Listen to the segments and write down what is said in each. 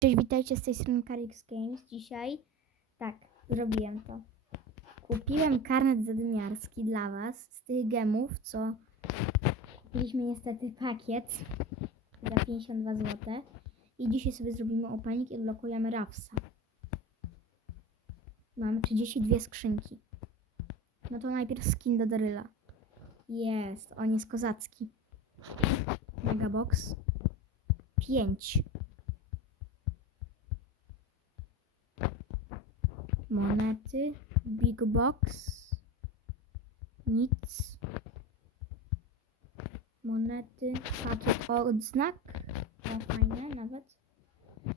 Cześć, witajcie z tej strony Carix Games. Dzisiaj, tak, zrobiłem to. Kupiłem karnet zadymiarski dla Was z tych gemów, co kupiliśmy niestety pakiet za 52 zł. I dzisiaj sobie zrobimy opening i odblokujemy Rafsa. Mamy 32 skrzynki. No to najpierw skin do Daryla. Jest, on jest kozacki. Megabox. 5. monety, big box, nic, monety, pakiet odznak, o fajne nawet,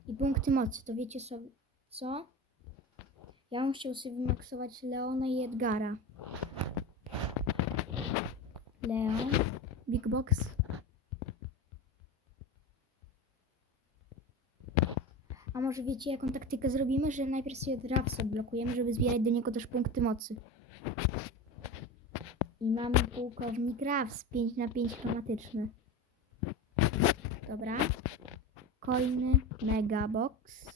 i punkty mocy, to wiecie sobie co? Ja bym chciał sobie wymaksować Leona i Edgara. Leon, big box, A może wiecie, jaką taktykę zrobimy? Że najpierw sobie Drawsa blokujemy, żeby zbierać do niego też punkty mocy. I mamy pułkownik Raws 5 na 5 chromatyczny. Dobra. Coiny Megabox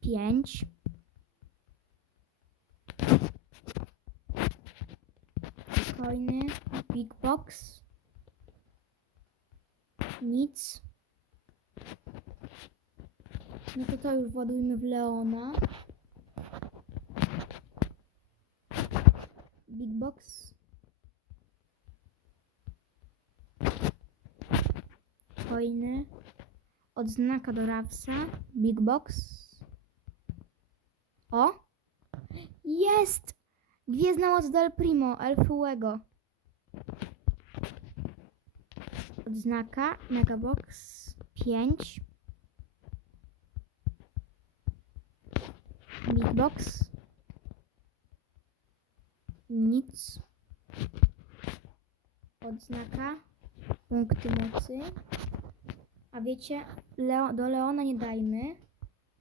5. Coiny Big Box. Nic. No to to już władujmy w Leona. Big Box. Coiny. Odznaka do Rawsa. Big Box. O! Jest! Gwiezdna moc del Primo, Elfuego. Odznaka, Megabox 5. Big box. Nic. Odznaka. Punkty mocy. A wiecie, Leo, do Leona nie dajmy,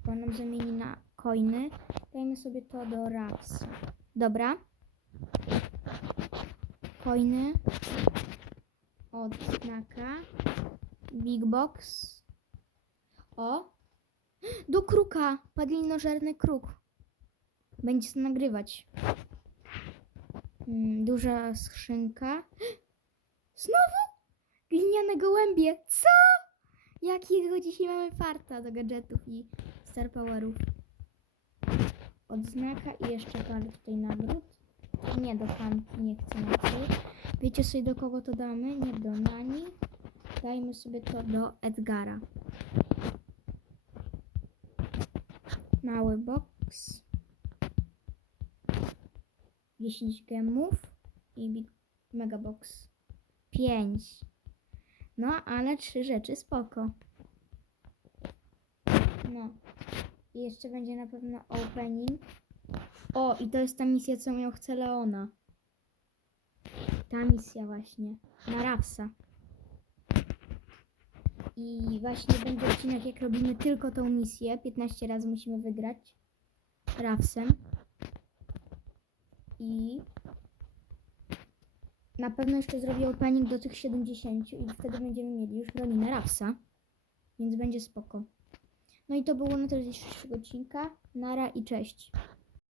bo nam zamieni na coiny. Dajmy sobie to do Ravsa. Dobra. Coiny. Odznaka. Big box. O, do kruka! Padlinożerny kruk. Będzie to nagrywać. Mm, duża skrzynka. Znowu? Gliniane gołębie. Co? Jakiego dzisiaj mamy farta do gadżetów i star powerów. Odznaka i jeszcze parę tutaj nagród. Nie do Hanki, nie chcę mocy. Wiecie sobie do kogo to damy? Nie do Nani. Dajmy sobie to do Edgara. Mały box, 10 gemów i mega box 5. No, ale trzy rzeczy spoko. No. I jeszcze będzie na pewno opening. O, i to jest ta misja, co miał chce Leona. Ta misja właśnie. Na Rapsa. I właśnie będzie odcinek, jak robimy tylko tą misję. 15 razy musimy wygrać Rafsem. I na pewno jeszcze zrobię opening do tych 70 i wtedy będziemy mieli już broninę Rafsa. Więc będzie spoko. No i to było na tyle dzisiejszego odcinka. Nara i cześć.